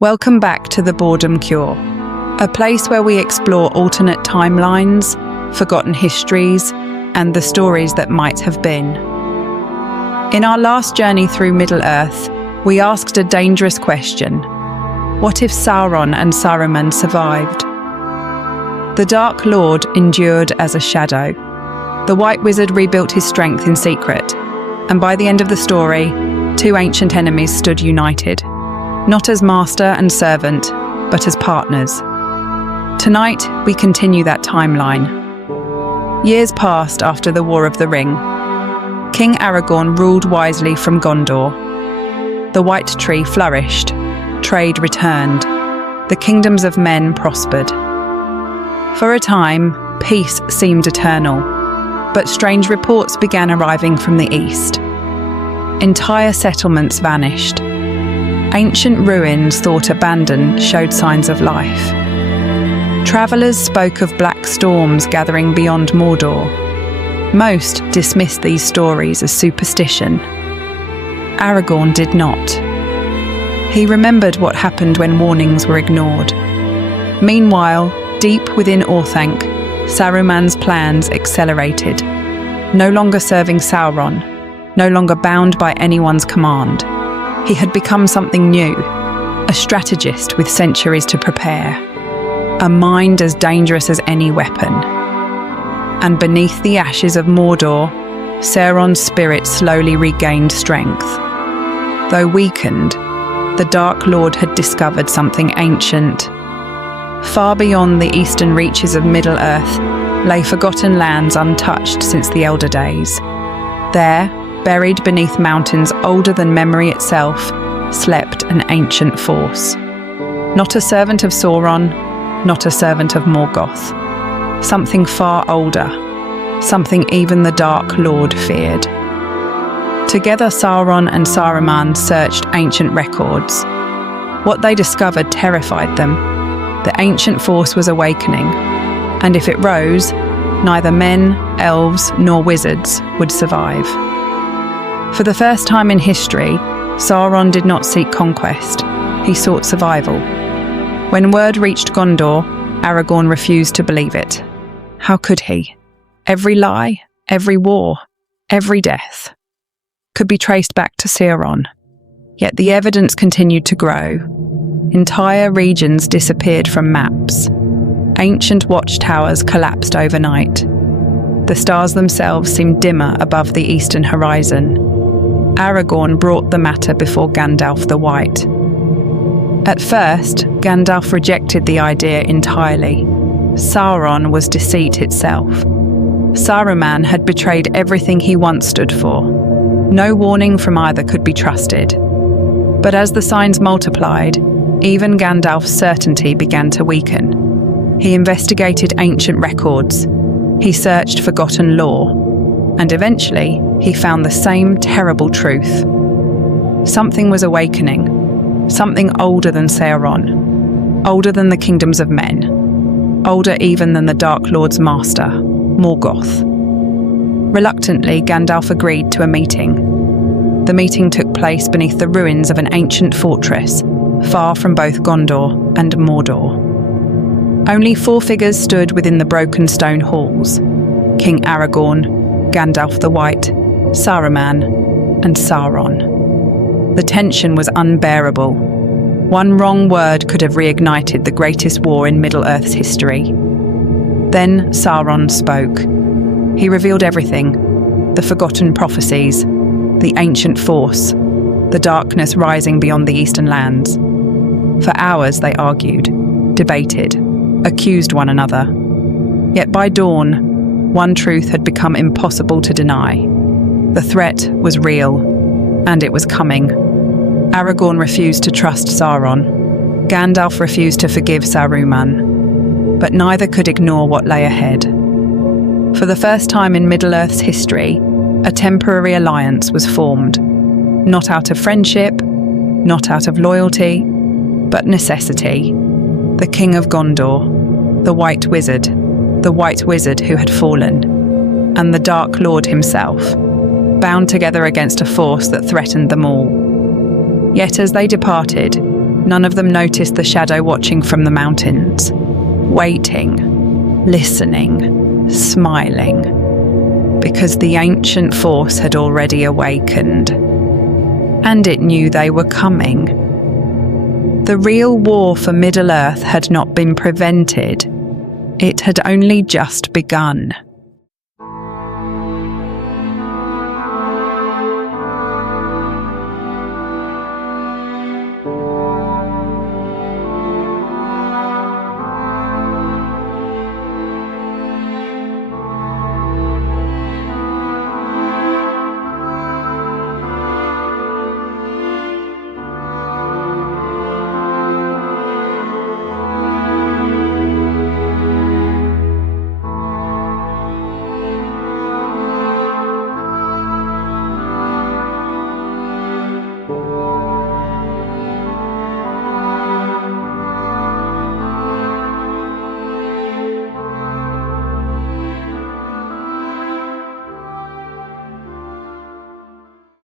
Welcome back to the Boredom Cure, a place where we explore alternate timelines, forgotten histories, and the stories that might have been. In our last journey through Middle-earth, we asked a dangerous question. What if Sauron and Saruman survived? The Dark Lord endured as a shadow. The White Wizard rebuilt his strength in secret, and by the end of the story, two ancient enemies stood united. Not as master and servant, but as partners. Tonight, we continue that timeline. Years passed after the War of the Ring. King Aragorn ruled wisely from Gondor. The White Tree flourished. Trade returned. The kingdoms of men prospered. For a time, peace seemed eternal, but strange reports began arriving from the east. Entire settlements vanished. Ancient ruins thought abandoned showed signs of life. Travelers spoke of black storms gathering beyond Mordor. Most dismissed these stories as superstition. Aragorn did not. He remembered what happened when warnings were ignored. Meanwhile, deep within Orthanc, Saruman's plans accelerated. No longer serving Sauron, no longer bound by anyone's command. He had become something new, a strategist with centuries to prepare, a mind as dangerous as any weapon. And beneath the ashes of Mordor, Sauron's spirit slowly regained strength. Though weakened, the Dark Lord had discovered something ancient. Far beyond the eastern reaches of Middle-earth lay forgotten lands untouched since the Elder Days. There, buried beneath mountains older than memory itself, slept an ancient force. Not a servant of Sauron, not a servant of Morgoth. Something far older, something even the Dark Lord feared. Together Sauron and Saruman searched ancient records. What they discovered terrified them. The ancient force was awakening, and if it rose, neither men, elves, nor wizards would survive. For the first time in history, Sauron did not seek conquest, he sought survival. When word reached Gondor, Aragorn refused to believe it. How could he? Every lie, every war, every death could be traced back to Sauron. Yet the evidence continued to grow. Entire regions disappeared from maps. Ancient watchtowers collapsed overnight. The stars themselves seemed dimmer above the eastern horizon. Aragorn brought the matter before Gandalf the White. At first, Gandalf rejected the idea entirely. Sauron was deceit itself. Saruman had betrayed everything he once stood for. No warning from either could be trusted. But as the signs multiplied, even Gandalf's certainty began to weaken. He investigated ancient records. He searched forgotten lore. And eventually, he found the same terrible truth. Something was awakening. Something older than Sauron. Older than the kingdoms of men. Older even than the Dark Lord's master, Morgoth. Reluctantly, Gandalf agreed to a meeting. The meeting took place beneath the ruins of an ancient fortress, far from both Gondor and Mordor. Only 4 figures stood within the broken stone halls: King Aragorn, Gandalf the White, Saruman, and Sauron. The tension was unbearable. One wrong word could have reignited the greatest war in Middle-earth's history. Then Sauron spoke. He revealed everything: the forgotten prophecies, the ancient force, the darkness rising beyond the eastern lands. For hours they argued, debated, accused one another. Yet by dawn, one truth had become impossible to deny. The threat was real, and it was coming. Aragorn refused to trust Sauron. Gandalf refused to forgive Saruman. But neither could ignore what lay ahead. For the first time in Middle-earth's history, a temporary alliance was formed. Not out of friendship, not out of loyalty, but necessity. The King of Gondor, the White Wizard who had fallen, and the Dark Lord himself, bound together against a force that threatened them all. Yet as they departed, None of them noticed the shadow watching from the mountains, waiting, listening, smiling, because the ancient force had already awakened, and it knew they were coming. The real war for Middle-earth had not been prevented. It had only just begun.